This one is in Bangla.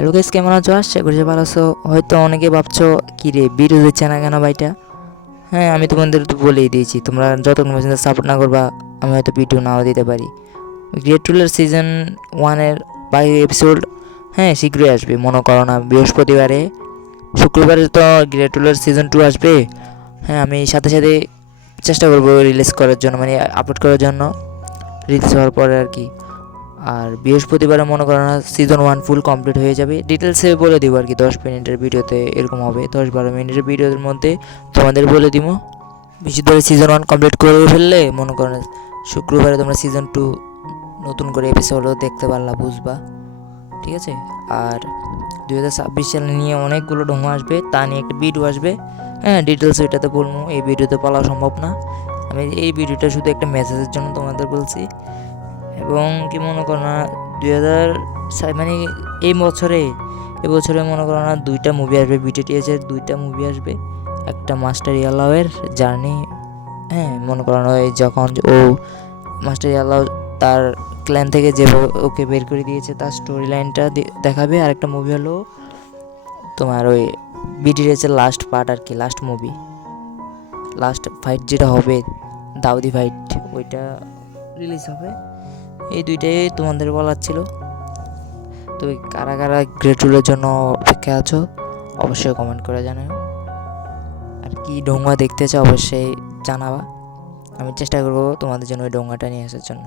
হ্যালো গাইস, কেমন আছো? আশা করি যে ভালো আছো। হয়তো অনেকে ভাবছো কি রে ভিডিও দিচ্ছে না কেন ভাইটা। হ্যাঁ, আমি তোমাদের তো বলেই দিয়েছি, তোমরা যতক্ষণ পর্যন্ত সাপোর্ট না করবা আমি হয়তো ভিডিও নাও দিতে পারি। গ্রেট রুলার সিজন 1-এর বাকি এপিসোড হ্যাঁ শীঘ্রই আসবে, মনে করো না বৃহস্পতিবারে। শুক্রবারে তো গ্রেট রুলার সিজন 2 আসবে। হ্যাঁ, আমি সাথে সাথে চেষ্টা করবো রিলিজ করার জন্য, মানে আপলোড করার জন্য, রিলিজ হওয়ার পরে আর কি। আর বৃহস্পতিবারে মনে করো না সিজন 1 ফুল কমপ্লিট হয়ে যাবে। ডিটেলসে বলে দিব আর কি, 10 মিনিটের ভিডিওতে এরকম হবে, 10-12 মিনিটের ভিডিওর মধ্যে তোমাদের বলে দিব। বেশি ধরে সিজন 1 কমপ্লিট করে ফেললে মনে করো না শুক্রবারে তোমরা সিজন 2 নতুন করে এপিসোডও দেখতে পারলা, বুঝবা। ঠিক আছে। আর 2026 সাল নিয়ে অনেকগুলো ডোমো আসবে, তা নিয়ে একটা ভিডিও আসবে। হ্যাঁ, ডিটেলস ওইটাতে বলবো, এই ভিডিওতে বলা সম্ভব না। আমি এই ভিডিওটা শুধু একটা মেসেজের জন্য তোমাদের বলছি। এবং কি মনে করো না 2000 মানে এবছরে মনে করো না 2টা মুভি আসবে, বিটিটিএসের 2টা মুভি আসবে। একটা মাস্টার ইয়ালাওয়ের জার্নি, হ্যাঁ মনে করো না যখন ও মাস্টার ইয়ালাও তার ক্ল্যান থেকে যেভাবে ওকে বের করে দিয়েছে তার স্টোরি লাইনটা দেখাবে। আর একটা মুভি হলো তোমার ওই বিটিটিএসের লাস্ট পার্ট আর কি, লাস্ট মুভি, লাস্ট ফাইট যেটা হবে, দাউদি ফাইট, ওইটা রিলিজ হবে। এই দুইটাই তোমাদের বলার ছিল। তো কারা কারা গ্রেড রুলের জন্য অপেক্ষা আছো অবশ্যই কমেন্ট করে জানাও। আর কি ডোঙ্গা দেখতে চাও অবশ্যই জানাবা, আমি চেষ্টা করবো তোমাদের জন্য ওই ডোঙ্গাটা নিয়ে আসার জন্য।